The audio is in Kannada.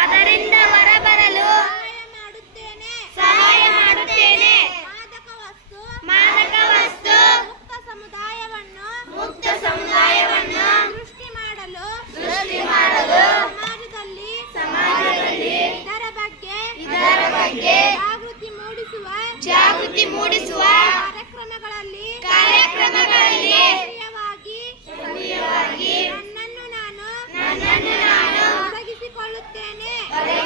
ಅದರಿಂದ ಹೊರಬರಲು ಸಹಾಯ ಮಾಡುತ್ತೇನೆ. ಮಾದಕ ವಸ್ತು ಮುಕ್ತ ಸಮುದಾಯವನ್ನು ಮುಕ್ತ ಸಮುದಾಯವನ್ನು ಸೃಷ್ಟಿ ಮಾಡಲು ಸೃಷ್ಟಿ ಮಾಡಲು ಸಮಾಜದಲ್ಲಿ ಸಮಾಜದಲ್ಲಿ ಇದರ ಬಗ್ಗೆ ಇದರ ಬಗ್ಗೆ ಜಾಗೃತಿ ಮೂಡಿಸುವ ಜಾಗೃತಿ ಮೂಡಿಸುವ ಕಾರ್ಯಕ್ರಮಗಳಲ್ಲಿ ಕಾರ್ಯಕ್ರಮಗಳಲ್ಲಿ ಸಕ್ರಿಯವಾಗಿ ನನ್ನನ್ನು ನಾನು ನನ್ನನ್ನು ってね。